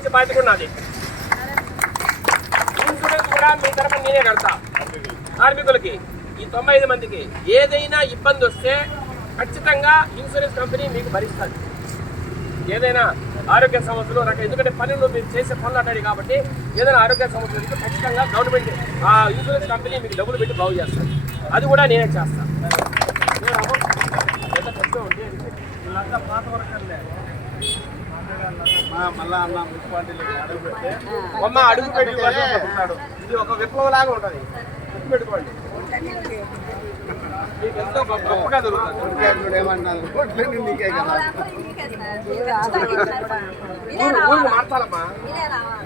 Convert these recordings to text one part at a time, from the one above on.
చేసే బాధ్యత కూడా నాది ఇన్సూరెన్స్ కూడా మీ తరఫున నేనే కడతా. కార్మికులకి ఈ తొంభై ఐదు మందికి ఏదైనా ఇబ్బంది వస్తే ఖచ్చితంగా ఇన్సూరెన్స్ కంపెనీ మీకు భరిస్తుంది. ఏదైనా ఆరోగ్య సమస్యలు రకం ఎందుకంటే పనులు మీరు చేసే పనులు అంటాడు కాబట్టి ఏదైనా ఆరోగ్య సమస్యలు ఉంటే ఖచ్చితంగా గవర్నమెంట్ ఆ ఇన్సూరెన్స్ కంపెనీ మీకు డబ్బులు పెట్టి బాగు చేస్తారు అది కూడా నేనే చేస్తాను వీళ్ళంతా పాత వర్కర్లే మళ్ళా అన్న మున్సిపాలిటీలో అడుగు పెడితే అమ్మ అడుగు పెట్టి ఉంటాడు ఇది ఒక విప్లవం లాగా ఉంటుంది పెట్టుకోండి. మీకు ఎంతో గొప్ప- గొప్పగా దొరుకుతుంది. ఇప్పుడు ఏమన్నారు? ఓట్లేని నీకే కదా. ఊరు ఊరికి మార్చాలమ్మా.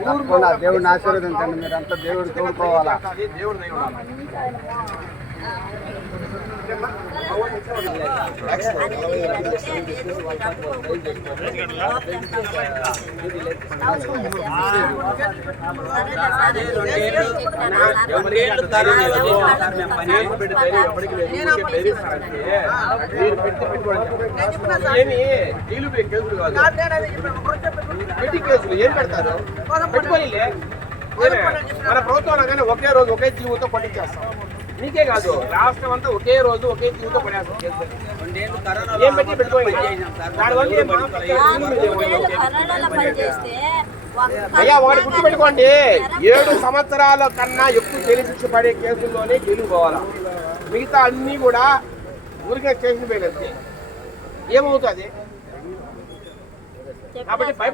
తప్పకుండా దేవుడిని ఆశీర్వదించండి. మీరు అంతా దేవుడు తోడుకోవాలా? అది దేవుడు పెట్టి కేసులు ఏం పెడతారు? పెట్టుకోనిలే. ఏమే? మన ప్రభుత్వం అనగానే ఒకే రోజు ఒకే జీవుతో పట్టించేస్తాం. నీకే కాదు రాష్ట్రం అంతా ఒకే రోజు ఒకే జీవుతో పడేస్తాం కేసులు. ఏం పెట్టి పెట్టుకోవాలి? దానివల్ల ఏం అయ్యా ఒకటి గుర్తుపెట్టుకోండి. ఏడు సంవత్సరాల కన్నా ఎక్కువ జైలు శిక్ష పడే కేసుల్లోనే జైలు పోవాలా మిగతా అన్ని కూడా ఊరికే స్టేషన్ పోయినది ఏమవుతుంది? కాబట్టి భయపడ